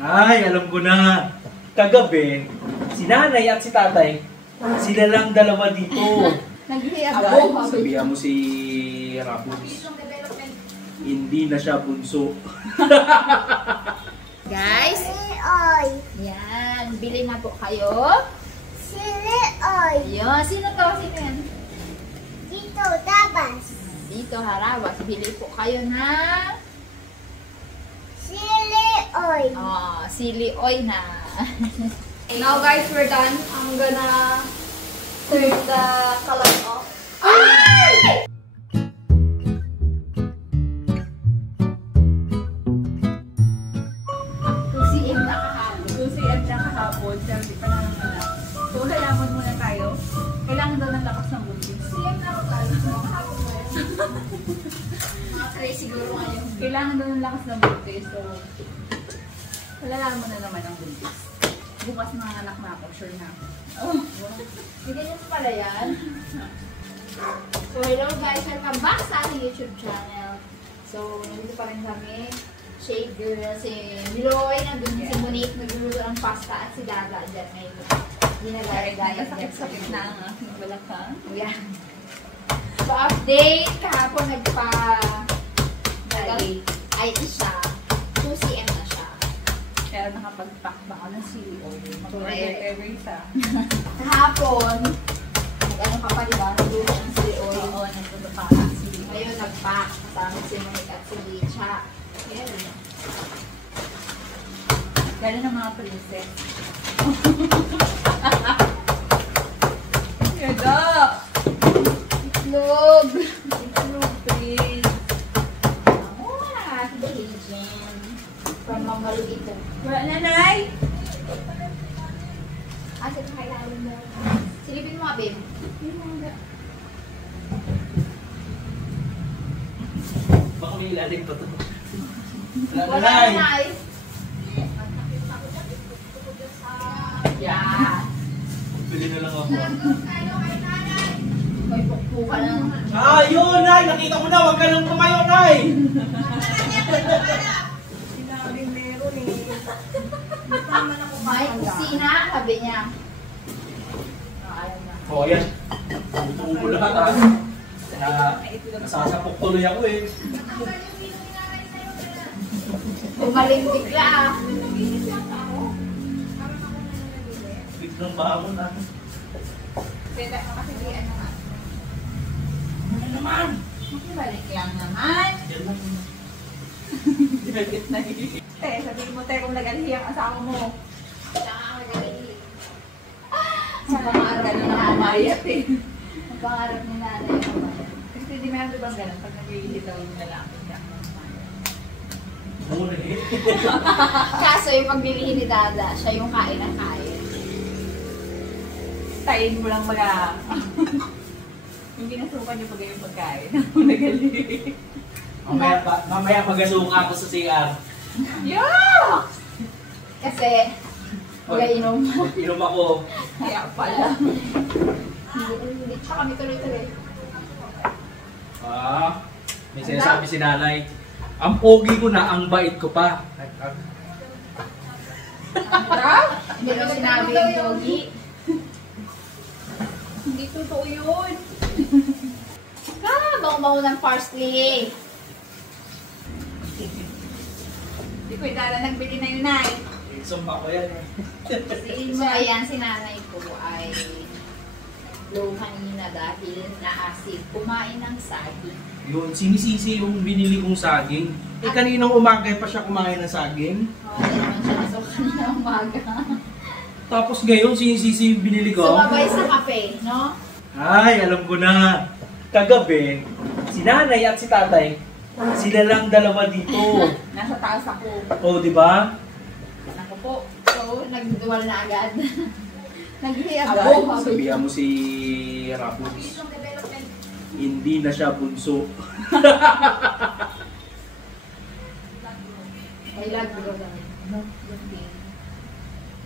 Ay, alam ko na. Kagabi, si nanay at si tatay, sila lang dalawa dito. Nag-iagad. Sabihan mo si Rapuls, hindi na siya bunso. Guys, yan, bili na po kayo. Yun, sino to? Sino yan? Dito, tabas. Dito, harawas. Bili po kayo ng Sili oil. sili oil na. Now guys, we're done. I'm gonna serve the color off. CM na kahapon. 2 cm na kahapon, 70 pa na ng anak. So, layaman muna tayo. Kailangan daw ng lakas ng buntis. CM na ako tayo. Kahapon mo yan. Mga 3 siguro ngayon. Kailangan daw ng lakas ng buntis. So, malalaman mo na naman ang buntis. Bukas mga anak na ako, sure na. Oh, hindi nyo pala yan. So, hello guys, welcome back sa ating YouTube channel. So, nandito pa rin kami. Shade Girl, si Miloy, nandun si Monique, nagluluto ng pasta at si Dada dyan ngayon. Hindi na gaya-gaya. Sakit-sakit na ang aking balakang. Yan. So, update. Kahapon ay isa. 2 cm na siya. Pero nakapag-pack ba ako ng CEO? Correct. Mag-order isa. Kahapon, nag-ano ka pa diba? Nagluto ng sili oil. Oo, nagpapaka ng CEO. Ngayon, nag-pack. Kasama si Monique at si Licha. Ayan. Gano'n ng mga princess. Yada! Itlog! Itlog, please. Ah, Asian. From Mama Lolita. Wala na, Nay! Ah, sa kailangan mo. Silipin mo, babe. Baka may ilalim pa to. Wala Wala na, na, Nay. Yeah. Bili na lang ako. May pukpuka lang. Ah, yun, Nay! Nakita mo na! Huwag ka nang tumayo, Nay! May kusina, sabi niya. Ayaw na. Oh, ayan. Butong mo lahat, ah. Nasasapok tuloy ako eh. Umaling bigla, ah. Biglang bahamon na. Pwede mo kasi di ano nga. Ano naman? Makibalik lang naman. Yan lang. Dinagit na sabihin mo, kung nag-alihi ang asawa mo. Sa pangarap Ganun ni na nanay. umayat eh. Sa pangarap ni nanay. Kasi di meron bang ganun, pag nag-iihit daw yung lalaki siya. Muna eh. Kaso yung pagbilihin ni Dada, siya yung kain ng kain. Tayin mo lang mga... yung ginasukan yung yung pagkain. Nag-alihi. Mamaya pag-asuka ako sa CR. Yeah! Kasi, mag-inom. Inom ako. Kaya pala. Hindi siya kami tuloy-tuloy. Ah, may sinasabi si nanay. Ang pogi ko na, ang bait ko pa. Hindi ko sinabi yung pogi. Hindi totoo yun. Bango-bango ng parsley. Hindi ko idala nagbili na yun, Nay. Sumpa ko yan eh. So, ayan, si nanay ko ay low kanina dahil na-acid. Kumain ng saging. Yun, sinisisi yung binili kong saging. Eh, kaninang umaga pa siya kumain ng saging. Wala naman siya so kanina umaga. Tapos ngayon, sinisisi yung binili ko. Sumabay sa kape, no? Ay, alam ko na. Kagabi, si nanay at si tatay, sila lang dalawa dito. Nasa taas ako. Oh, di ba? Ako po. So, nagduwal na agad. Nag-ihi Abo. agad. Sabihan mo si Rapuls, hindi na siya bunso. I love you.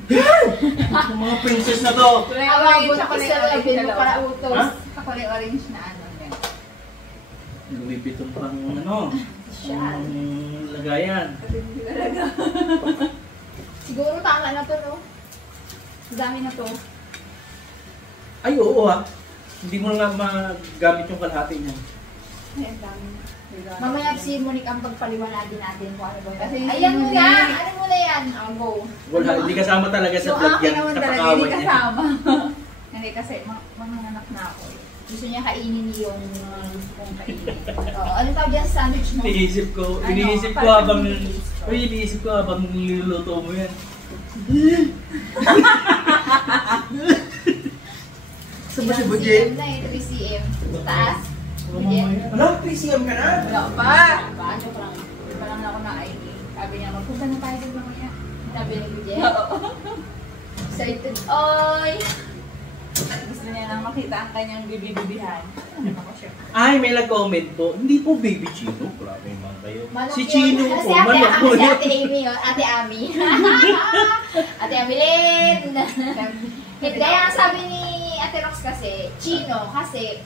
Yung mga princess na to. Kulay Awang orange, buntis kulay sa orange labin mo na para daw. utos. Ha? Kulay orange na ano. Louis Vuitton pang ano, Siya. lagayan. Siguro tama na to, no? Dami na to. Ay, oo ha. Hindi mo nga magamit yung kalahati niya. Ay, ang dami na. Mamaya si Monique ang pagpaliwanagin natin kung ano ba. Kasi Ayan mo hindi- na! Ano mo na yan? I'll go. Wala, hindi kasama talaga sa Yung vlog akin yan. naman talaga, Napakawan hindi niya. kasama. Hindi kasi, mga anak na ako eh. Gusto niya kainin yung gusto kong kainin. Oo, ano tawag yan sa sandwich mo? Iniisip ko parang habang English to. iniisip ko habang niluluto mo yan. Saan ba si 3 Budget? cm na eh, 3 cm. Taas. Budget. Ano? 3 cm ka na? Wala pa. Ba, joke lang. Hindi pa lang ako na ID. Sabi niya, magpunta na tayo doon mamaya. Sabi ni Budget. Oo. Excited. Oy! Gusto niya lang makita ang kanyang bibi-bibihan. Ano ako siya? Ay, may nag-comment po. Hindi po baby Chino. Grabe naman kayo. Manok Si yun. Chino Ano po. si ate, Manok po. si Ate Amy yun. Ate Ami. Ate Amilin. Hindi, ang sabi ni Ate Rox kasi, Chino, kasi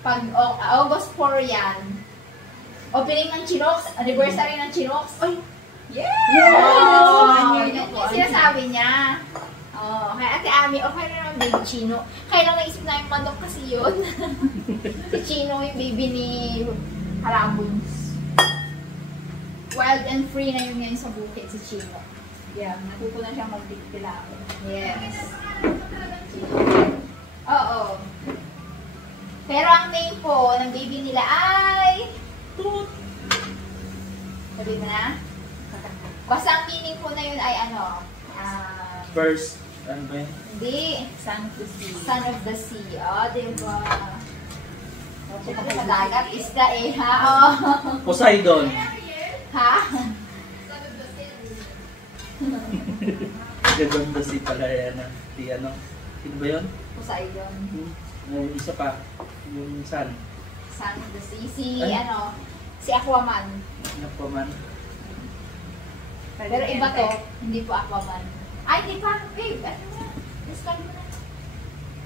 pag August 4 yan, opening ng Chinox, anniversary ng Chinox. Ay! Yeah! Oh, yun yung sinasabi niya. Oh, kay Ate Ami, okay na naman baby Chino. Kaya lang naisip na yung manok kasi yun. Si Chino yung baby ni Harabuns. Wild and free na yun ngayon sa bukid si Chino. Yeah, natuto na siyang magdiktilao. Yes. Oo. Pero ang name po ng baby nila ay... Toot. Sabi mo na? Basta ang meaning po na yun ay ano? First, ano ba yan? Hindi. Son to see. Son of the sea. Oh, diba? Siyempre sa dagat, isda eh, ha? Oh. Poseidon. Ha? Gagawin ba si pala yan? Si ano? Sino ba yun? Poseidon. Ay, isa pa. Yung sun. Son of the sea. Si, Ay. ano, si Aquaman. Ano pa man? Pero iba to, hindi po Aquaman. Ay, hindi pa. Babe, ano na? Describe mo na.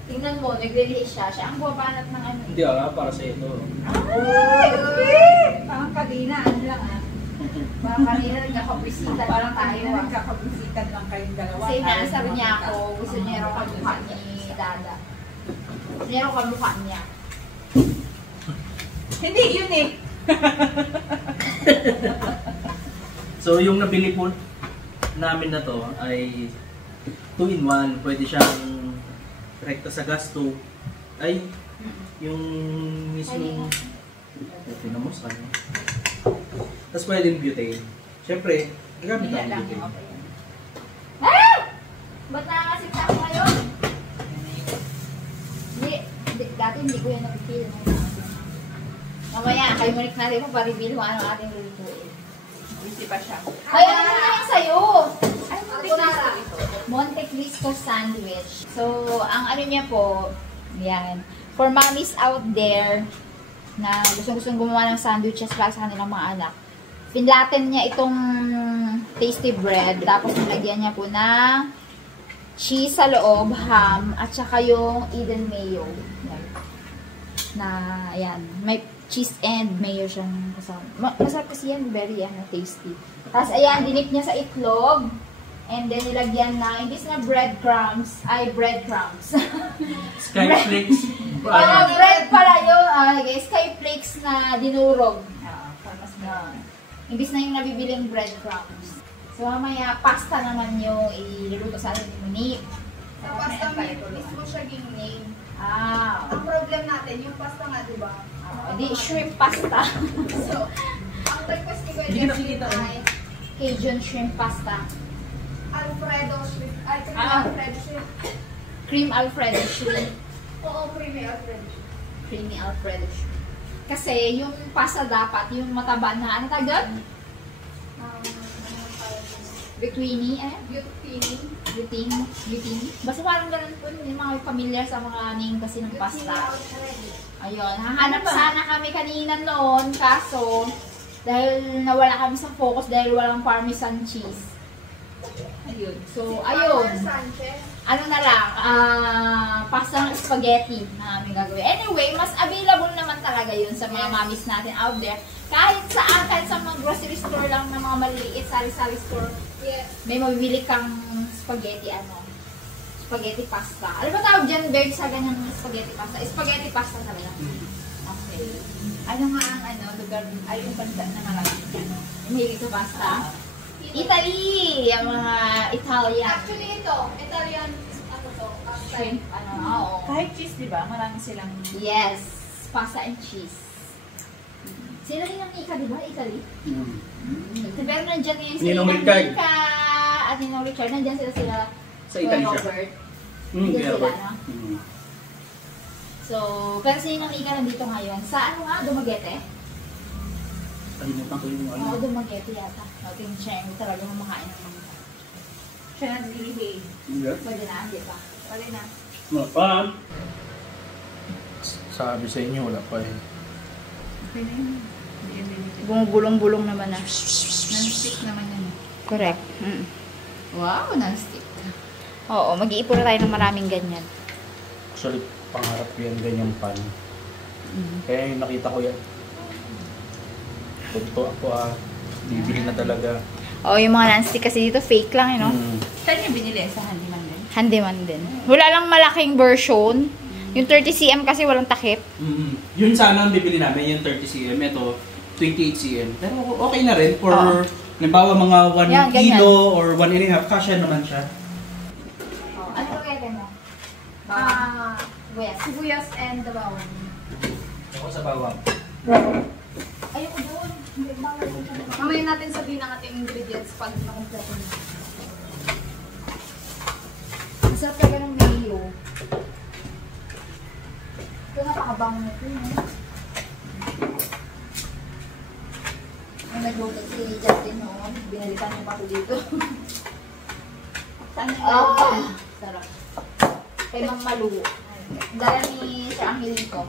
Tingnan mo, nagre-release siya. Siya ang buwabanat ng ano. Hindi para sa ito. Ay, okay! Parang kanina, ano lang ah. Parang kanina nagkakabisitan Parang lang tayo. kanina ah. nagkakabisitan lang kayong dalawa. Kasi Ayaw nasabi niya makita. ako, gusto niya raw kamukha ni Dada. Gusto niya raw kamukha niya. Hindi, yun eh. So, yung nabili po namin na to ay 2-in-1. Pwede siyang rekta sa gasto. Ay, yung mismo... Pinamos ano. Tapos pwede yung butane. Siyempre, gagamit Hindi ang lang. butane. Okay. Ah! Ba't nakakasip na ako ngayon? Dati hindi ko yan nag-feel. Mamaya, kayo mulik natin mo pa-reveal kung ano ating lulutuin. Busy pa siya. Ay, ano na yan sa'yo? Ay, Monte Cristo sandwich. So, ang ano niya po, yan. For mommies out there na gustong gumawa ng sandwiches para sa kanilang mga anak, pinlaten niya itong tasty bread, tapos nilagyan niya po ng cheese sa loob, ham, at saka yung Eden mayo. Yan. Na, ayan, may cheese and mayo siyang kasama. Masarap kasi yan, very tasty. Tapos, ayan, dinip niya sa itlog. And then, nilagyan na, imbis na breadcrumbs, ay breadcrumbs. Skyflakes. Bread pala yun, guys, skyflakes na dinurog. Para mas Yan. Imbis na yung nabibiling breadcrumbs. So, mamaya, pasta naman yung iluluto sa atin ni Monique. Sa pasta mismo siya ging name. Ang Ah, problem natin, yung pasta nga, di ba? di shrimp pasta. So, ang request ni Kuya Hindi ko Jessie nakikita, ay Cajun shrimp pasta. Alfredo shrimp. Ay, creamy Ah. Alfredo shrimp. Cream Alfredo shrimp. Oo, creamy Alfredo shrimp. Creamy Alfredo shrimp. Kasi yung pasta dapat, yung mataba na, ano tawag doon? Ano tawag yun? Bikini, Butini. Butini. Basta parang ganun po, yung mga familiar sa mga name kasi ng Butini pasta. Alfredo. Ayun, hahanap sana kami kanina noon, kaso dahil nawala kami sa focus dahil walang parmesan cheese. Ayun. So, ayun. Sanchez. Ano na lang, pasta ng spaghetti na aming gagawin. Anyway, mas available naman talaga yun sa mga mommies natin out there. Kahit saan, kahit sa mga grocery store lang na mga maliliit, sari-sari store, may mabibili kang spaghetti, spaghetti pasta. Ano ba tawag dyan, Berg, sa ganyang spaghetti pasta? Spaghetti pasta talaga. Okay. Ano nga ang lugar, ay yung bansa na marami dyan? Mahilig sa pasta? Italy! Yung mga Italian. Actually, ito, Italian, Shrimp, oo. Kahit cheese, di ba? Marami silang... Yes, pasta and cheese. Sila rin ang Ika, di ba? Italy? Pero nandyan ngayon si Ninong Richard. Ika at Ninong Richard. Nandyan sila Sa Italy siya. Robert. Kaya Nandyan ba? sila, no? So, pero si Ninong Ika nandito ngayon. Sa Dumaguete? Kalimutan ko yung Oo, Dumaguete yata. Natin siya yung talaga kumakain ng mga. Siya naglilihi. Pwede na, di ba? Pwede na. Wala pa. Sabi sa inyo, wala pa eh. Okay na yun. Hindi yan binibig. Bumubulong-bulong naman na. Non-stick naman yan. Correct. Wow, non-stick. Oo, mag-iipon na tayo ng maraming ganyan. Actually, pangarap ko yan ganyang pan. Kaya yung nakita ko yan. Punto ako bibili na talaga. Oo, yung mga non-stick kasi dito fake lang, Saan niya binili? Sa handyman din? Handyman din. Wala lang malaking version. Yung 30cm kasi walang takip. Yun sana ang bibili namin, yung 30cm. Ito, 28cm. Pero okay na rin for, halimbawa mga 1 Yan, kilo or 1.5, kasya naman siya. Ano ba kaya mo? Sibuyas. Sibuyas and the bawang. Ako sa bawang. Ayoko doon. Hindi, bawal ko siya. Mamaya natin sabihin ang ating ingredients pag nakumpleto na. Masarap talaga ng mayo. Ito napakabango nito, Nung nagluto si Justin noon, binalitan niya pa ako dito. Sarap. Kay Mang Malu. Dala ni Sir Angelito.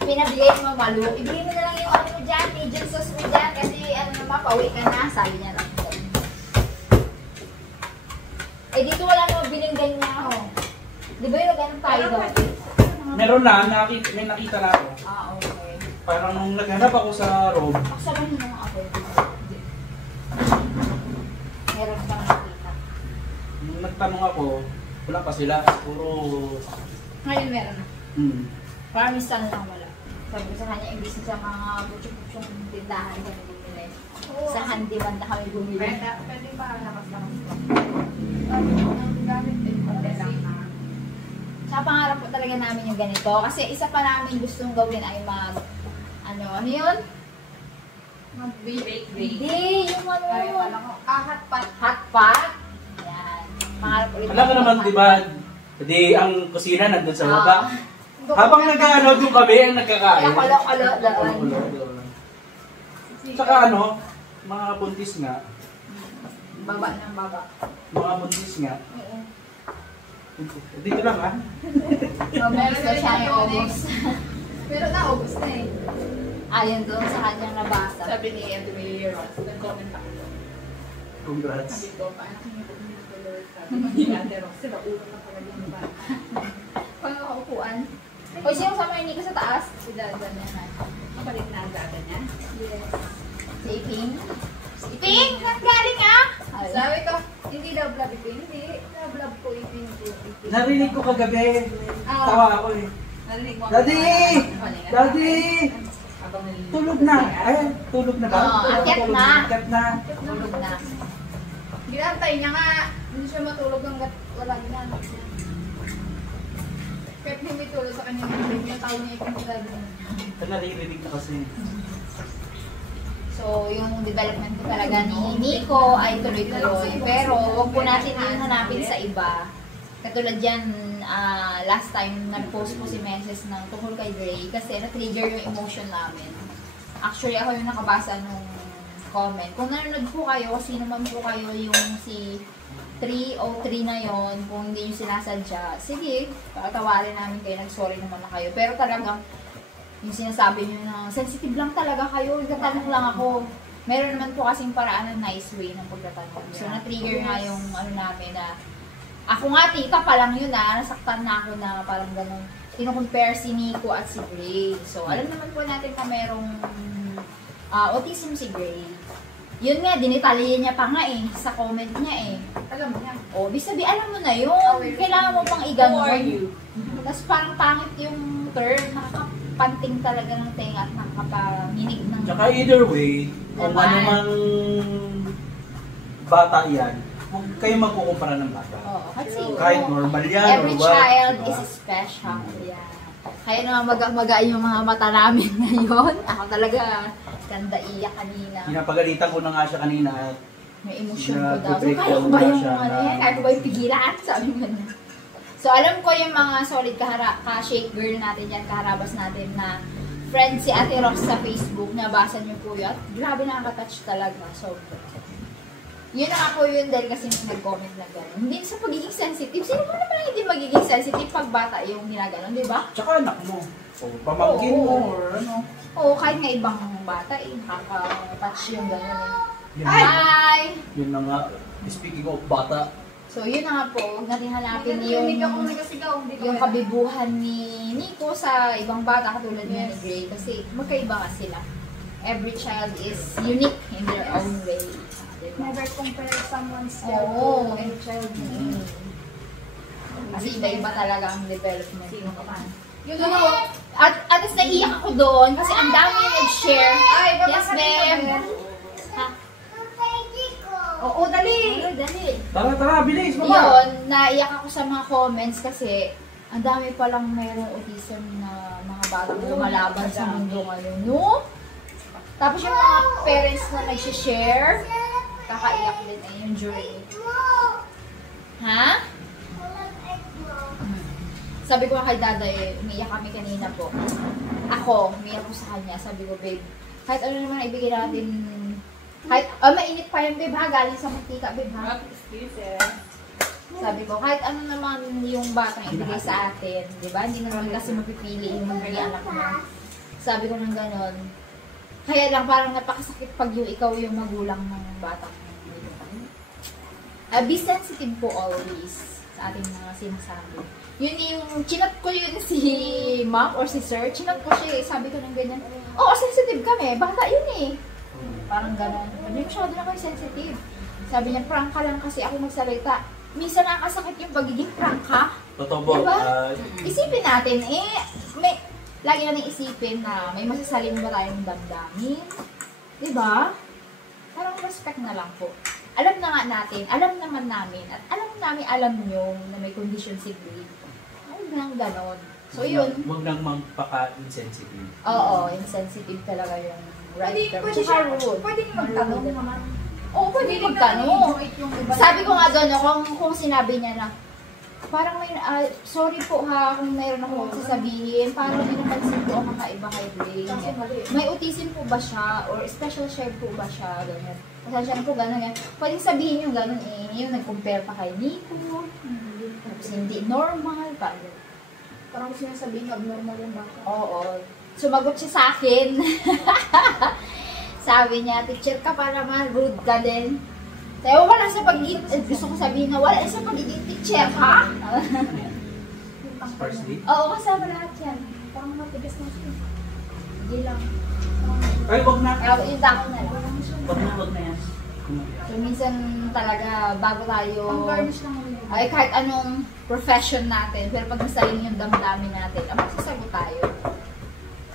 Pinabigay ni Mang Malu. Ibigay mo na lang yung mo dyan, Cajun sauce mo dyan, kasi pauwi ka na. Sabi niya lang. Eh dito wala naman binigyan niya ako. Di ba yung ganun tayo dati? Meron na, may nakita na ako. Okay. Parang nung naghanap ako sa Rob, Paksaban niyo ng ako. Meron kang nakita. nung nagtanong ako, wala pa sila. Puro... Ngayon meron na. Parang minsan lang wala. Sabi ko sa kanya, imbis na sa mga butsyok-butsyok tindahan kami bumili. Sa handyman na kami bumili. Pwede ba lakas-lakas ko? Gamit din. Pwede lang na. Sa pangarap po talaga namin yung ganito. Kasi isa pa namin gustong gawin ay ano yun? Mag-bake. Hindi, yung Ay, wala ko. Hot pot. hot pot. Yan. Pangarap ulit. Alam ka naman, di ba? Di ang kusina nandun sa baba. Ah. Habang nag-ano doon kami, ang nagkakain. Kaya kalo-kalo doon. Kalo-kalo. Tsaka mga buntis nga. Baba ng baba. Mga buntis nga. Dito lang Meron na siya yung obos. Pero naubos na eh. Ayon doon sa kanyang nabasa. Sabi ni Ate May Ross, nag-comment ako. Congrats. Sabi ko, paano kami mag-Lord? Sabi ni Ate Ross, sila ulo na pala yung bata. Pangakaupuan. O sino sama yung Nika sa taas? Si Dada niya na. Kapalit na ang dada niya. Yes. Si Iping. Iping! Saan galing ah? Sabi ko, hindi daw vlog ito. Hindi. Vlog ko ipin ko. Narinig ko kagabi. Tawa ako eh. Narinig mo. Daddy! Daddy! Habang naliligo. Tulog na. Ayan, tulog na ba? Oo, akyat na. Akyat na. Tulog na. Ginantay niya nga. Hindi siya matulog hanggat wala ginanap niya. Kahit hindi tulog sa kanya, yung tao niya ipin ko Naririnig na kasi. So, yung development ko talaga ni Nico ay tuloy-tuloy. Pero, huwag po natin hanapin sa iba. Katulad yan, last time, nag-post po si Meses ng tungkol kay Gray kasi na-trigger yung emotion namin. Actually, ako yung nakabasa nung comment. Kung nanonood po kayo, sino man po kayo yung si 3 o 3 na yon, kung hindi nyo sinasadya, sige, patawarin namin kayo, nag-sorry naman na kayo. Pero talagang, yung sinasabi nyo na sensitive lang talaga kayo, nagtatanong lang ako. Meron naman po kasing paraan ng nice way ng pagtatanong. So, na-trigger nga yung ano namin na, ako nga tita pa lang yun nasaktan na ako na parang ganun. kino-compare si Nico at si Gray. So, alam naman po natin na merong autism si Gray. Yun nga, dinitalye niya pa nga eh, sa comment niya eh. Alam mo yan. O, bisabi, alam mo na yun. Kailangan mo pang iganon. Who are you? Tapos parang pangit yung term, nakakapanting talaga ng tenga at nakakapanginig ng... Tsaka either way, kung Naman. ano mang bata yan, huwag kayo magkukumpara ng bata. Oo, kasi Kahit normal yan every or what, child diba? is special. Yeah. Kaya naman maga yung mga mata namin ngayon. Ako talaga, ganda iyak kanina. Pinapagalitan ko na nga siya kanina at May emosyon ko daw. So, break kaya ko down ba na yung siya ano na- yan? Kaya ko ba yung pigilan? Sabi mo na. So, alam ko yung mga solid ka-shake girl natin yan, kaharabas natin na friend si Ate Ross sa Facebook. Nabasa niyo po yun. Grabe nakaka-touch talaga. So, yun na ako yun dahil kasi nag-comment na gano'n. Hindi sa pagiging sensitive. Sino mo naman hindi magiging sensitive pag bata yung ginaganon, di ba? tsaka anak mo. O pamangkin Oo. mo or ano. Oo, kahit nga ibang bata, nakaka-touch yung gano'n eh. Yun, na, Hi! yun na nga. Speaking of bata, So, yun na nga po. Huwag natin hanapin Hindi ako yung nagasigaw. Hindi yung ko kabibuhan ni Nico sa ibang bata katulad niya ni Gray kasi magkaiba nga sila. Every child is unique in their own way. Diba? never compare someone's Oo. child to any child. Kasi iba-iba talaga ang development. Sino ka pa? Yun ako. At least naiiyak ako doon kasi ang dami yung nag-share. Ay, Yes, ma'am. Ha? Oo, dali! Dali. tara, bilis, mama! Yun, naiyak ako sa mga comments kasi ang dami palang mayroong autism na mga batang lumalaban sa mundo ngayon, no? Tapos yung mga parents na nag-share, kakaiyak din eh, yung journey. Ha? Sabi ko nga kay Dada eh, umiyak kami kanina po. Ako, umiyak ko sa kanya. Sabi ko, babe, kahit ano naman ibigay natin, kahit, mainit pa yung babe ha, galing sa mantika, babe ha. Sabi ko, kahit ano naman yung batang ibigay sa atin, di ba? Hindi naman kasi mapipili yung mga anak mo. Sabi ko ng ganon. Kaya lang parang napakasakit pag yung ikaw yung magulang ng batang. Be sensitive po always sa ating mga sinasabi. Yun yung, chinat ko yun si ma'am or si sir, chinat ko siya eh. Sabi ko ng ganyan, oo, sensitive kami, bata yun eh. Parang ganon. Hindi masyado na kayo sensitive. Sabi niya, prank ka lang kasi ako magsalita. Minsan nakakasakit yung pagiging prank ka. Totoo po. Diba? Isipin natin, lagi natin isipin na may masasalim ba tayong damdamin? Diba? Parang respect na lang po. Alam na nga natin, alam naman namin, at alam nyo na may condition si Gray. Huwag nang ganon. So yun, Huwag nang magpaka-insensitive. oo, insensitive talaga yung right term. Pwede Tsaka rude. Pwede magtanong naman. Oo, pwede magtanong. Sabi ko nga doon, kung sinabi niya na, parang may, sorry po ha, kung mayroon akong sasabihin, parang may napansin po ang kakaiba kay Gray. May autism po ba siya? Or special share po ba siya? Ganyan. Pasensya na po, gano'n yan. Pwedeng sabihin yung gano'n eh, yung nag-compare pa kay Nico, tapos hindi normal, parang Parang sinasabihin, abnormal yung bata. oo. Sumagot siya sa akin. Sabi niya, teacher ka pa naman, rude ka din. Sabi, wala sa pagiging, gusto ko sabihin na wala sa pagiging teacher, ha? First date? Oo, kasama lahat yan. Parang matigas na siya. Hindi lang. Ay, wag na. Yung dako na lang. Wag na yan. So, minsan talaga, bago tayo, Ang garnish lang naman. ay kahit anong profession natin, pero pag nasaling yung damdamin natin, magsasagot tayo.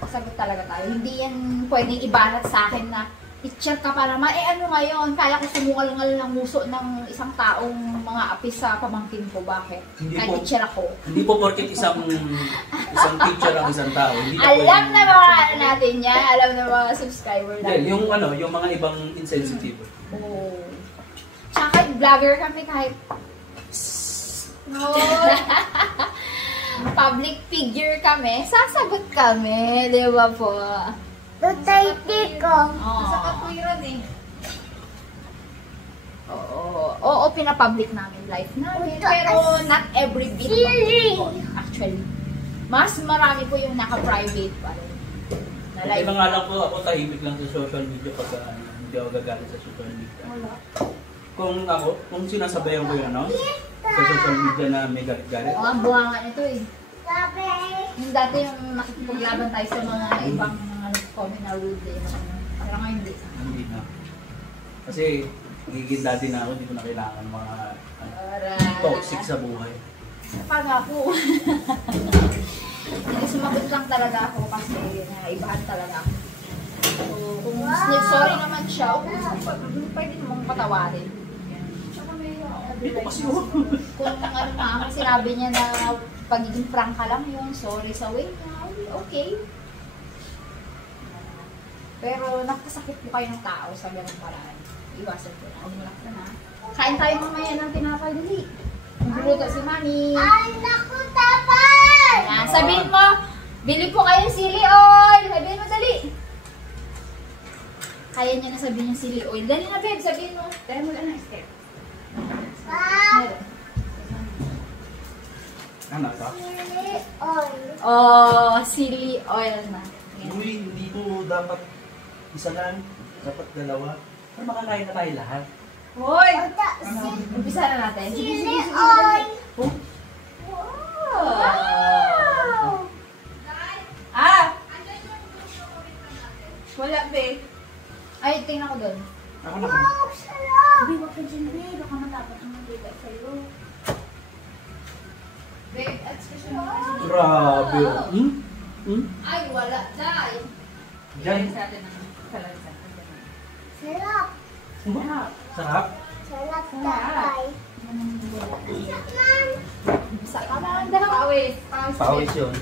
Sasagot talaga tayo. Hindi yan pwedeng ibanat sa akin na teacher ka pa naman. Ano ngayon? Kaya ko sumungal-ngal ng muso ng isang taong mga apis sa pamangkin ko. Bakit? Hindi Kahit po. teacher ako. Hindi po porket isang teacher ang isang tao. Hindi na Alam pwedeng- na mga ano natin yan. Alam na mga subscriber Hindi, natin. yung mga ibang insensitive. Oo. Tsaka kahit vlogger kami, kahit No. public figure kami, sasagot kami. Di ba po? Tutay ko. Sa Oo. katwiran eh. Oo, pinapublic namin life namin. Pero not every bit. Actually. Mas marami po yung naka-private pa rin. Na Kaya live. nga lang po, ako tahimik lang sa social media pag hindi ako gagalit sa social media. Wala. Kung sinasabayan ko yun, sa social media na may galit-galit. Oo, ang buhangan ito eh. Sabi. Yung dati yung nakikipaglaban tayo sa mga ibang comment na rude eh. Pero ngayon hindi. Hindi na. Kasi, nagiging daddy na ako, hindi ko na kailangan mga toxic sa buhay. Paano ako? Hindi sumagot lang talaga ako kasi naibahan talaga ako. So, kung sorry naman siya, pwede namang patawarin. Ito kasi yun. Kung ano na ako, sinabi niya na pagiging prank ka lang yun, sorry sa way niya, okay. Pero nakasakit po kayo ng tao sa ganung paraan. Iwasan ko na. Umulak ka na. Kain tayo mamaya ng tinapay dali. Magluluto si Mami. Ay, naku, tapay! Ayan, sabihin mo, bili po kayo sili oil. Sabihin mo, dali. Kaya niya na sabihin yung sili oil. Dali na, babe. Sabihin mo. Tayo mo lang na step. Meron. Ano ito? Chili oil. Oh, sili oil na. Ayan. Uy, hindi po dapat isa lang. Dapat dalawa. Para makakain na tayo lahat. Hoy! Ota, Umpisa na natin. Sige, sige, chili sige. oil. Oh, Wow! Ah! Wala, be. Ay, tingnan ko doon. ako na. Wow, sarap. Sabi, wag ka dyan, babe. Baka matapot ang mga sa'yo. Babe, at special mo. Grabe. Hmm? Hmm? Ay, wala. Dahil. Diyan. Sa atin ang kalansan. Sarap. Sarap. Sarap. Sarap, tapay. Sa kanan daw. Pawis. Pawis. Pawis yun.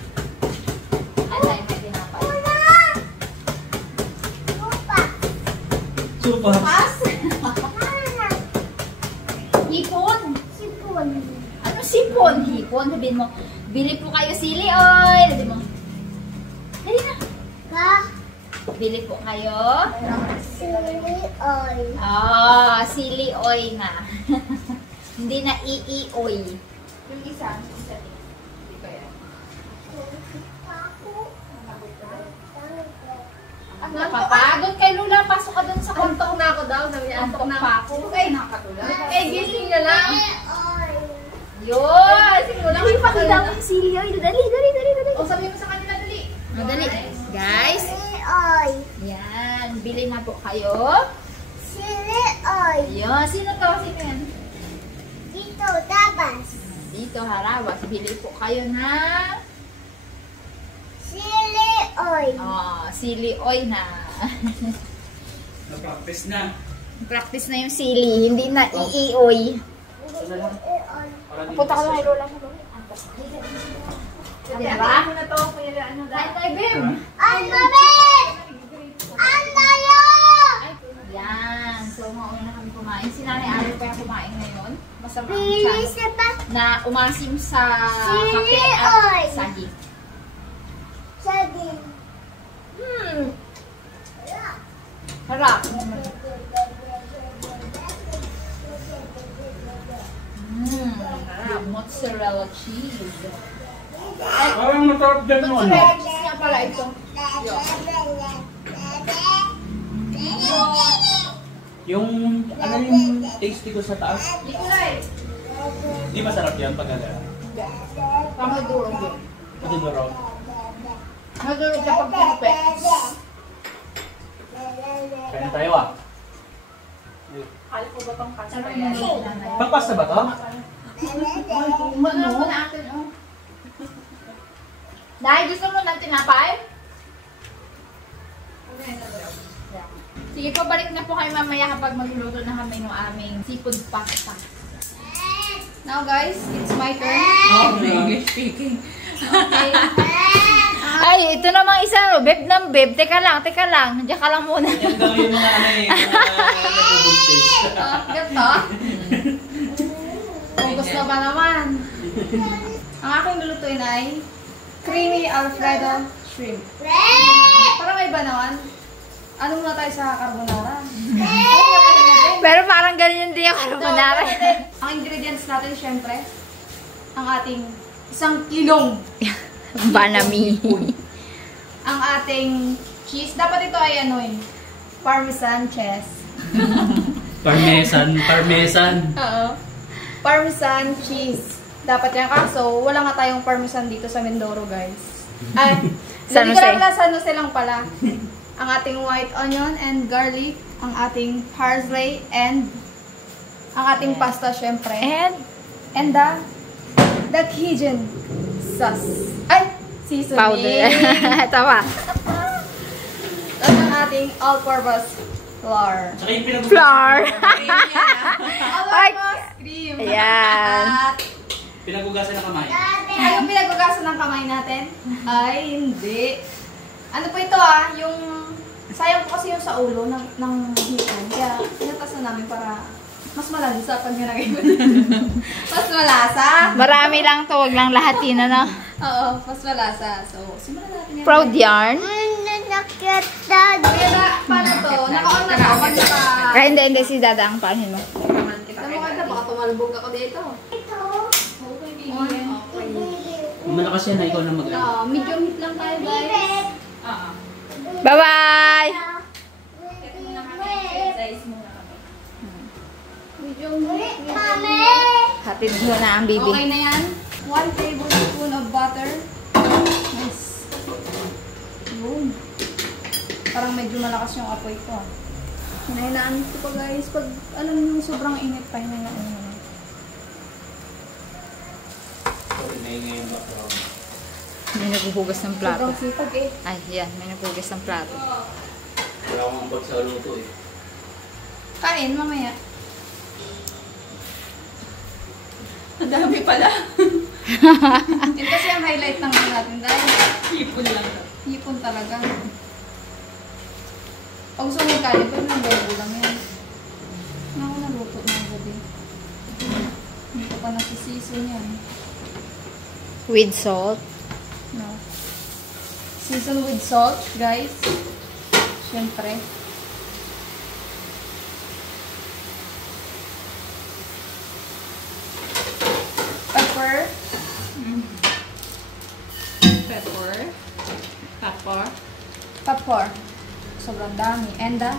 Ay, may tinapay. Lupa. Super. Pas! Mana? Hipon. Sipon. Ano sipon? Hipon. Sabihin mo, bili po kayo sili oil. Sabihin mo, dali na. Ka? Bili po kayo. Chili oil. Ah, sili oil na. Hindi na ii-oil. Yung isa. Hindi ko yan. Ako. Napapagod kay Lula. Pasok ka dun sa kwarto. Antok na ako daw. Sabi niya, antok na ako. Ay, Nakatulog. Eh, gising na lang. Oil. yun! Siguro Uy, pakita mo yung sili oil. Dali, dali, dali, dali. O, sabihin mo sa kanila, dali. Madali. Guys, Chili oil. yan. Bili na po kayo. Chili oil. Yun. Sino to? Sino yan? Dito, tabas. Dito, harawas. Bili po kayo ng Chili oil. sili oil na. Na-practice na. Practice na yung sili. Hindi na ii-oil. Punta ka na kay Lola mo. Diba? Ano na to? Kaya ano Kain tayo, Bim. Ay, babet! Ang tayo! Yan. So, mauna na kami kumain. Si Nanay Ariel pa yung kumain ngayon. Masama ang siya. Bilis na ba? Na umasim sa Sili kape at oil. saging. Saging. Harap. Harap. Mozzarella cheese. Parang masarap dyan mo, ano? Mozzarella cheese nga pala ito. Yung, ano yung tasty ko sa taas? Nikolay. Hindi masarap yan pag ala. Pamaduro din. Madudurog. Maduro ka pag pinipet. Kaya tayo ah. Kala ko ba itong kasa? Sarap na yun. Pagpasta ba to? Ano mo na akin, oh. Dahil gusto mo ng tinapay? Sige po, balik na po kayo mamaya kapag magluluto na kami ng aming seafood pasta. Now guys, it's my turn. English speaking. Okay. Ay, ito namang isa, beb ng beb. Teka lang. Diyan ka lang muna. Yan daw yung mga ano eh, mga nagbubuntis. Ganto? Focus na ba naman? Ang aking lulutuin ay creamy Alfredo shrimp. Parang may iba naman. Ano muna tayo sa carbonara? Pero parang ganyan din yung carbonara. Ang ingredients natin, syempre, ang ating 1 kilong Banami. ang ating cheese. Dapat ito ay ano eh, Parmesan cheese. Parmesan. Oo. Parmesan cheese. Dapat yan. Kaso, wala nga tayong parmesan dito sa Mindoro, guys. Ay, San hindi ko Jose. lang pala, San Jose lang pala. Ang ating white onion and garlic, ang ating parsley, and ang ating pasta, syempre. And the Cajun sauce. Ay, seasoning. Powder. Tama. At ang ating all-purpose flour. Tsaka yung pinag- Flour. All-purpose cream. Ayan. At Pinagugasan ng kamay. ay, yung pinagugasan ng kamay natin? Ay, hindi. Ano po ito yung sayang po kasi yung sa ulo ng hipan. Kaya pinatas na namin para mas malansa pag nilagay mo. Mas malasa. Marami lang to, wag lang lahatin, ano? Oo, mas malasa. So, simulan natin yan. Proud yarn. Nanakit daddy. Kaya paano to? Naka-on na to. Pag naka... Ay, hindi, si Dada ang panin mo. Alam mo ka baka tumalbog ako dito. Ito. Okay, bibigyan. Okay. Malakas yan na ikaw na mag-ano. Medium heat lang tayo, guys. Bye-bye! Medium heat. Mami. Hatid mo na ang bibi. Okay na yan. 1 tablespoon of butter. Nice. Yun. Parang medyo malakas yung apoy ko. Hinahinaan ko pa guys. Pag alam nyo sobrang init pa, hinahinaan nyo. Sorry, naingay yung background. May naghuhugas ng plato. Sobrang sipag eh. Ay, yan. May naghuhugas ng plato. Wala akong ambag sa luto eh. Kain mamaya. Ang dami pala. Yan kasi ang highlight ng ano natin dahil Hipon lang. hipon talaga. Pag sumod kanin, pwede nang gawin lang yan. Ako naluto na ang gabi. Hindi ko pa nasisison yan. With salt. No. Season with salt, guys. Siyempre. Pepper. Pepper. Sobrang dami. And the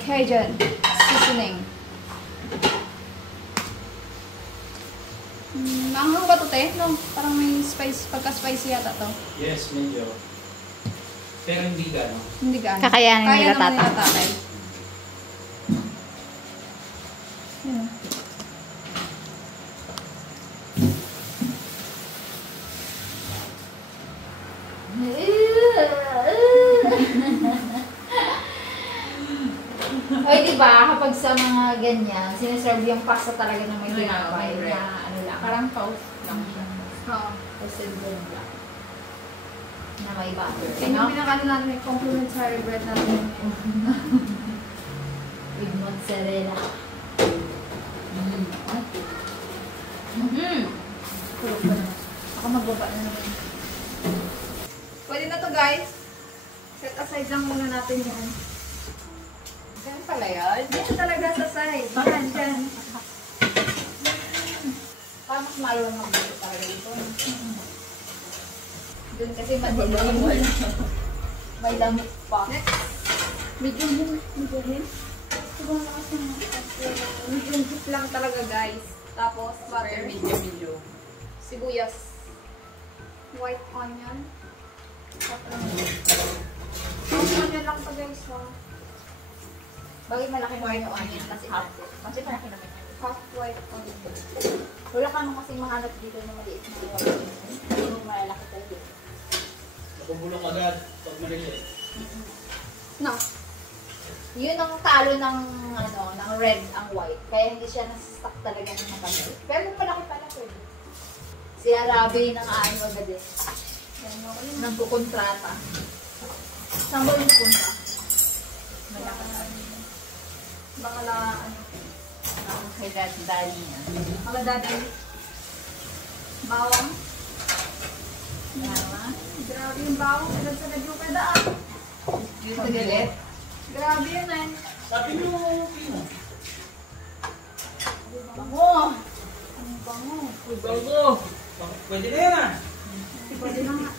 Cajun seasoning. Maanghang ba ito, te? No, parang may spice, pagka-spicy yata to. Yes, medyo. Pero hindi gano. Hindi gaano. Kakayanin Kaya nila naman tata. nila tatay. Yun. Oy, diba, kapag sa mga ganyan, sinaserve yung pasta talaga ng may ginabay na ano lang. Parang toast lang siya. Oo. Toasted bread lang. Na may butter. Yan yung No? pinakaano natin yung complimentary bread natin. With mozzarella. Tulog pa naman. Ako magbaba na naman. Pwede na to guys. Set aside lang muna natin yan. Ganun pala yan. Dito talaga sa side. Bahan dyan. Parang mas maluwang magbuto talaga ito. Doon kasi madilim. May lamok pa. Next. Medium heat. Medium heat. Sobrang lakas ng medium heat lang talaga guys. Tapos butter. Medyo. Sibuyas. White onion. White onion lang to guys ha. Bakit malaki mo yung onion kasi half. Kasi malaki naman. Half white onion. Wala ka nung kasing mahanap dito na maliit na onion. Hindi mo malalaki talaga. Nakubulong agad pag maliliit. No. Yun ang talo ng ano, ng red ang white. Kaya hindi siya nasa-stuck talaga ng mapagod. Pero kung malaki pala pwede. Si Arabi ng ano agad eh. Nagkukontrata. Saan ba yung punta? Baka na ano. Kay Daddy niya. Mga dati. Bawang. Tama. Grabe yung bawang. Sagad-sagad yung pedaan. Yung tagalit. Grabe yun eh. Sabi nyo, Pino. Bango! Ang bango. Bago. Pwede na yan ah. Pwede na nga.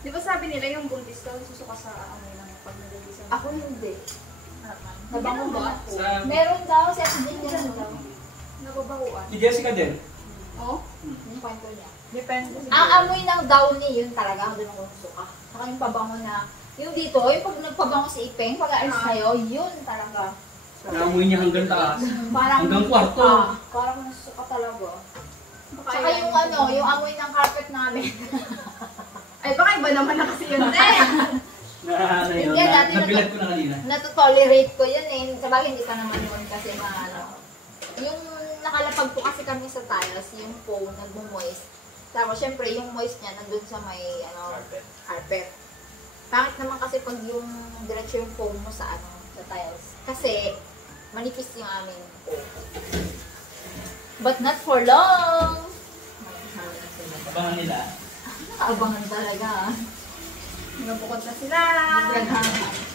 Di ba sabi nila yung buntis daw susuka sa amoy ng pag nalagay sa Ako hindi. Nabango ba? Sa... Meron daw, si Ate Jane ganun daw. Nababahuan. Si Jessica din. Oh? Yung kwento niya. Depende siguro. Ang amoy ng downy, yun talaga ang doon ng suka. Saka yung pabango na, yung dito, yung pag nagpabango si Ipeng, pag aalis tayo, yun talaga. Naamoy niya hanggang taas. Parang Hanggang kwarto. Parang suka talaga. Baka Saka yan. yung ano, yung amoy ng carpet namin. Ay, baka iba naman na kasi yun. Na yun, Hindi, dati nabilag ko na kanina. Natotolerate ko yun eh. Sabagay hindi pa naman yun kasi ano. Yung nakalapag po kasi kami sa tiles, yung foam nagmo-moist. Tapos syempre yung moist niya nandun sa may carpet. Pangit naman kasi pag yung diretso yung foam mo sa sa tiles. Kasi manipis yung aming foam. But not for long. Abangan nila. Nakaabangan talaga. Nabukod na sila.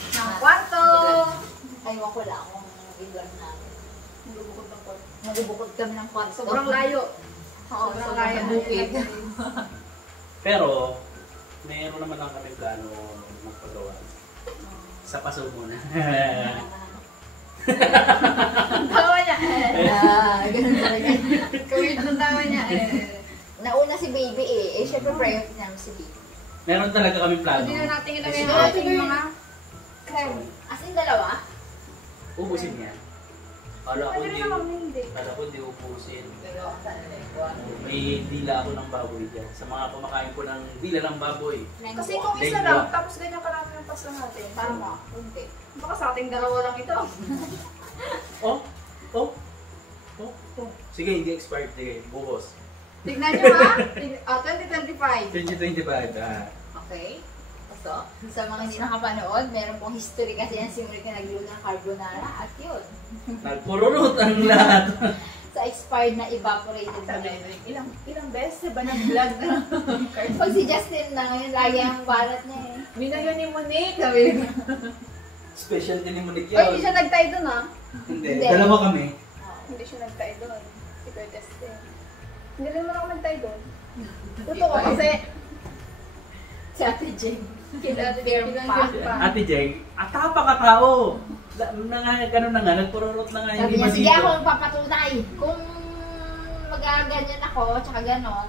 Ng kwarto. Aywan ko lang kung i-vlog namin. Nabukod ng kwarto. Magbubukod kami ng kwarto. Sobrang layo. Oo, Sobrang sobrang layo. bukid. Pero, mayroon naman lang kami plano magpagawa. Sa paso muna. Tawa niya. Ganun talaga. Kawit ng tawa niya. Nauna si baby eh. Eh, syempre priority namin si baby. Meron talaga kami plano. Hindi na natin ilagay Siguro, ang ating mga... As in, dalawa? Ubusin niya. Kala ko Pwede di, na naman hindi. kala ko di ubusin. May dila ako ng baboy dyan. Sa mga kumakain ko ng dila ng baboy. Kasi kung isa lang, tapos ganyan karami yung paso natin. Parang mo, hindi. Baka sa ating dalawa lang ito. Oh? Oh? Oh? Oh? Sige, hindi expired. Sige, buhos. Tignan nyo ha. 2025. 2025, Okay. So, sa mga hindi nakapanood, meron pong history kasi yan simula ka nagluto ng carbonara at yun. Nagpururot ang lahat. Sa expired na evaporated Sabi, milk. ilang beses ba nag-vlog na? Pag si Justin na ngayon, lagi ang balat niya eh. Binayo ni Monique. Sabi niya. Specialty ni Monique Oy, hindi yun. siya nagtay dun ha. Hindi, Hindi. dalawa kami. Hindi siya nagtay dun. Si Curtis din. Hindi rin mo ako nagtay dun. Totoo kasi Si Ate Jane. Kinonfirm Ate Jeng, atapa ka tao. Ganun na nga, nagpururot na nga Sabi hindi niya, ba sige dito? ako magpapatunay. Kung magaganyan ako, tsaka ganon,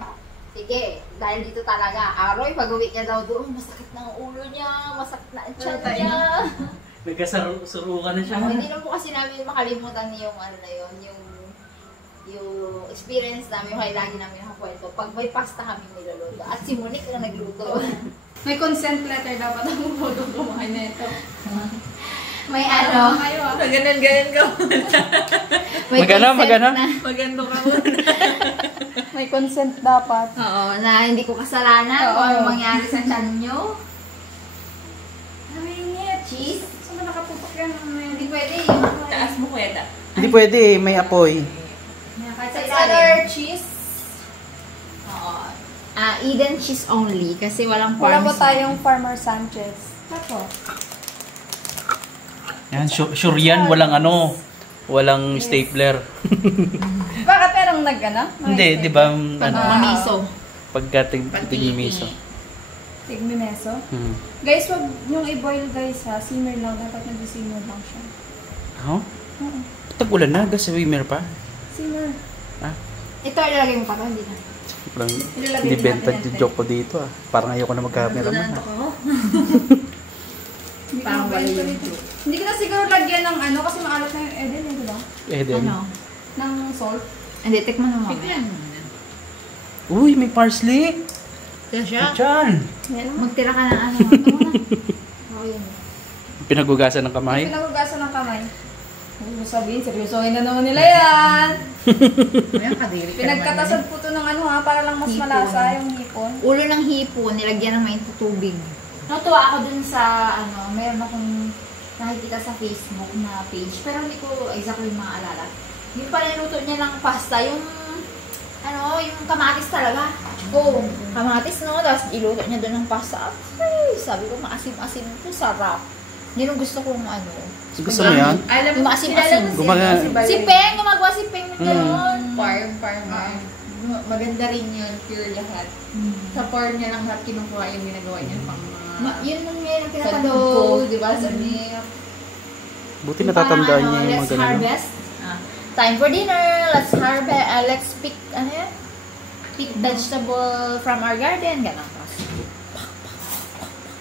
sige, dahil dito talaga. Aroy, pag-uwi niya daw doon, masakit na ang ulo niya, masakit na ang tiyan niya. Nagkasurukan na siya. Hindi lang po kasi namin makalimutan yung ano na yun, yung experience namin, yung lagi namin nakakwento. Pag may pasta kami niluluto. At si Monique na nagluto. may consent letter dapat ang photo kumain na ito. May ano, Kayo ha. Maganon ka. may Magana, consent magana? na. Magando ka muna. May consent dapat. Oo, na hindi ko kasalanan kung Oo. ano mangyari sa tiyan nyo. Namingit. Cheese? Saan ba nakaputok yan? Hindi pwede yung... Taas mo kweta. Hindi pwede, may apoy. Kahit sa Sa ilalim. other cheese. Oo. Eden cheese only kasi walang Wala parmesan. po tayong Farmer Sanchez. Tapo. Yan, sure yan, walang stapler. Bakit merong nag-ano? Hindi, di ba, Mamiso. pagdating yung miso. Tigmineso. Hmm. Guys, wag yung i-boil guys ha. Simmer lang. Dapat nag-simmer lang siya. Oh? Tag-ulan na, swimmer pa. Simmer. Ito ilalagay mo pa to, hindi na. Parang Ilalagay hindi natin benta natin. joke ko dito ah. Parang ayoko na magkamera man. Hindi Parang ko wala na- yung Hindi ko na siguro lagyan ng ano kasi maalat na yung Eden eh, di ba? Eh din. Ano? Ng salt. Hindi, tikman mo mamaya. Uy, may parsley. Kaya siya? Diyan. Yan. Magtira ka ng ano. Ito muna. Oo, yun. Pinagugasan ng kamay. Pinagugasan ng kamay. Huwag mo sabihin, seryosohin na naman nila yan. Pinagkatasad po to ng ano ha, para lang mas Hipon. malasa yung hipon. Ulo ng hipon, nilagyan ng mainit na tubig. Natuwa ako dun sa, meron akong nakikita sa Facebook na page, pero hindi ko exactly maalala. Yung paniluto niya ng pasta, yung kamatis talaga. Oo, kamatis no, tapos iluto niya dun ng pasta. Ay, sabi ko, maasim-asim ito, sarap. Yun ang gusto kong Gusto mo yan? Alam Yung maasim-asim. Si Peng, gumagawa si Peng yun. Farmer. Maganda rin yun, pure lahat. Sa farm niya lang lahat kinukuha yung ginagawa niya pang mga... Yun yung ngayon ang Sa pinapanood ko. dough, di ba? Sa milk. Buti natatandaan niya yung mga let's ganun. harvest. Time for dinner. Let's harvest. Let's pick, ano yan? pick vegetable from our garden, gano'n. Tapos,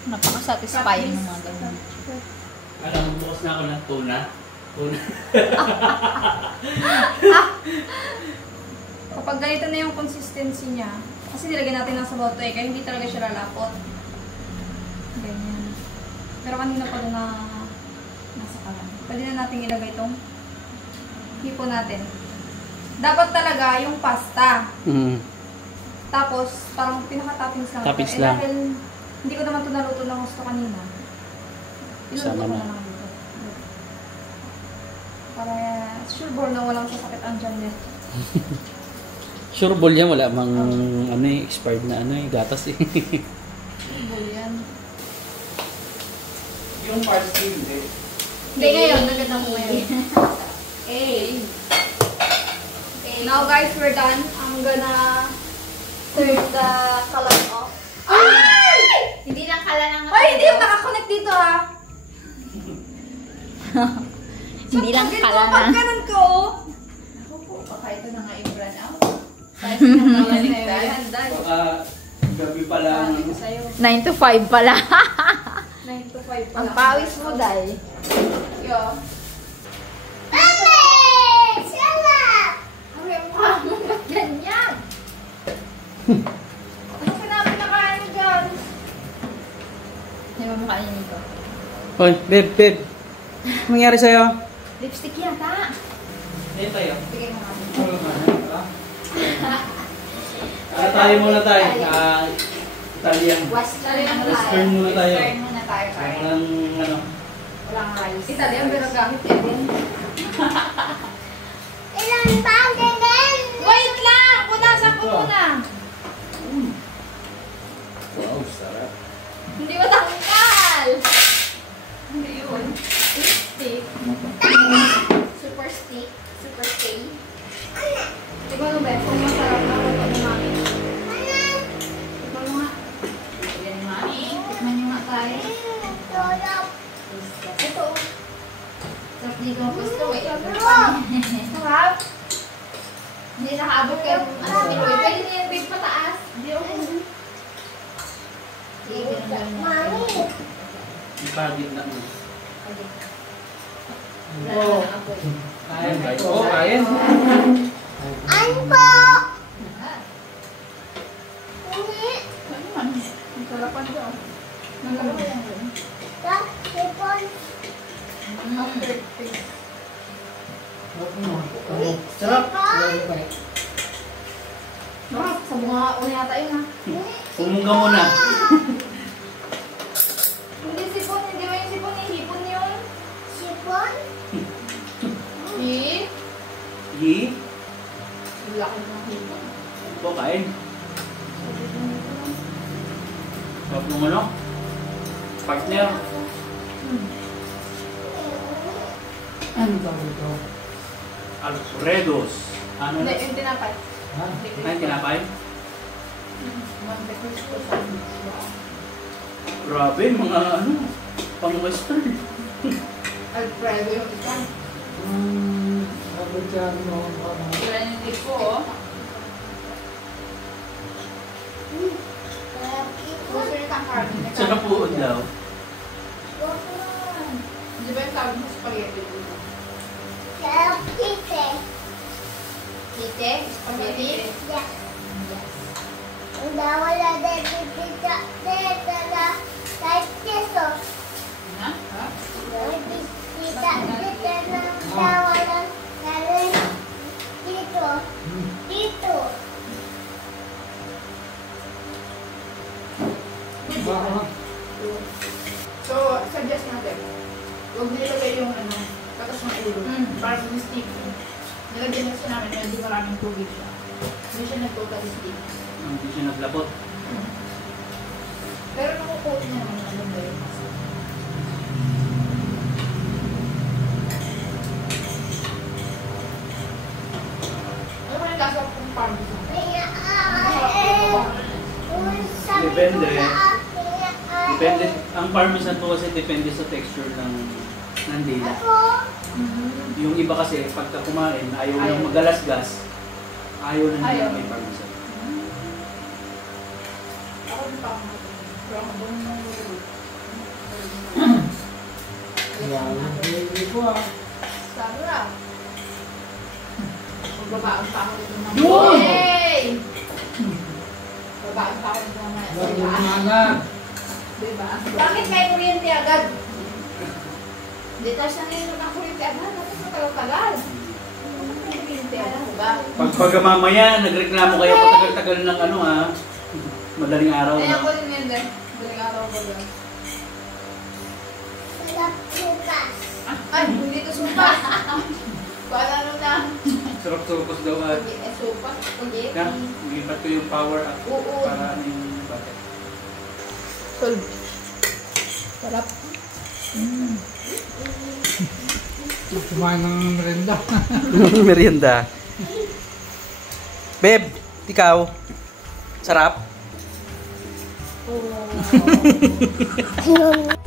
napaka-satisfying ng mga ganun. Alam mo, bukas na ako ng tuna. Tuna. Kapag ganito na yung consistency niya, kasi nilagyan natin ng sabaw to kaya hindi talaga siya lalapot. Ganyan. Pero kanina pa na nasa kalan. Pwede na natin ilagay itong hipo natin. Dapat talaga yung pasta. Tapos, parang pinaka-toppings lang. Toppings lang. Dahil hindi ko naman ito naluto ng gusto kanina. Iluto ko Sama na na. lang dito. Para sure ball na walang sasakit ang dyan niya. Sure ball yan, wala mang expired na gatas eh. Sure ball yan. Yung parsley, hindi. Hindi ngayon, naganda ko ngayon. Okay. Now guys, we're done. I'm gonna turn the color off. Ay! Hindi lang kala ng... Ay, hindi yung nakakonect dito ha. Hindi lang kala na. Pag ganun ko. Ako po, baka ito na nga yung run out. Kahit na maligtad. Baka gabi pa lang. Sabi ko sa'yo, 9 to 5 pala. 9 to 5 pa Ang lang. pawis mo, Day. Yo. Mami! Sarap! Ang mukha mo, ba't ganyan? Ano sinabi na kain dyan? Hindi mo mukha niya nito. Hoy, babe. Anong nangyari sa'yo? Lipstick yata. Ayun tayo. Bigay mo nga. Tayo muna tayo. Italian. Western muna tayo. Western muna tayo. Walang Walang rice. Italian, pero gamit yan din. Ilan ba din? Wait lang! Punasan ko muna. Wow, sarap. Hindi matangkal! Hindi yun. Stick. Super stick. Super stay. Tignan mo ba? Kung masarap na ako pag umami. Tignan mo nga. Yan ni Mami. Tikman nyo nga tayo. Sarap. Ito. Sarap dito ang gusto eh. Sarap. Hindi nakaabot kayo ng ano. Pwede na yan babe pataas. Hindi ako. Sige, ganun na. Mami! Ipagit na mo. Wala na ako eh. Kain ba? Oo, kain. Ano po? Uli? Ang sarapan ko. Tapos, Aftertaste. Sarap. Sarap. Sa bunga una yata yun ha. Pumunga muna. Hindi sipon. Hindi ba yung sipon? Yung hipon yun. sipon? Si? Yi. Laki ng hipon. Ito, kain. Sarap nung ano? Partner. Ano tawag ito? Alfredos. Ano Hindi, na? yung tinapay. Ay, tinapay? Monte Cristo sandwich. Grabe, mga ano, pang-western. Alfredo yung isa. Wala yung tip ko, oh. Gusto niyo kang karne. Sarap po daw. Di ba yung tawag mo spaghetti? Sarap kite. Tite? Spaghetti? Yes. Ang wala din pizza dito na kahit keso. Ha? Pizza dito na wala kanin dito. Dito. So, suggest natin. Huwag nilagay yung ano, katas ng ulo. Parang stick. Nilagyan na siya namin na hindi maraming tubig siya. Hindi siya nag-totally stick. Hindi siya naglapot. Pero nakukuha niya naman ang ganda yung masa. Ano ba yung lasa kong parmesan? Depende. Depende. Ang parmesan po kasi depende sa texture ng dila. Yung iba kasi, pagka kumain, ayaw nang magalasgas. Ayaw na nila may parmesan. Ako din pa ako natin. Pero ako doon nung sarap. Magbabaon pa ako dito ng Yay! Babaon pa ako dito ng diba? Bakit may kuryente agad? Dito siya ngayon ng kuryente agad. Bakit matagal-tagal? May kuryente agad, diba? Pag mamaya, nagreklamo kayo patagal-tagal ng ano ha. Madaling araw Kaya na. ko din yun din. Daling araw ko din. Sarap bukas. Ay, hindi to supas. Paano ano na? Sarap-surukos daw at Supas, spaghetti. na, lipat ko yung power up Oo. para ano yung bakit. Sarap. Kumain ng merenda. Merienda. Beb, ikaw. Sarap? Yung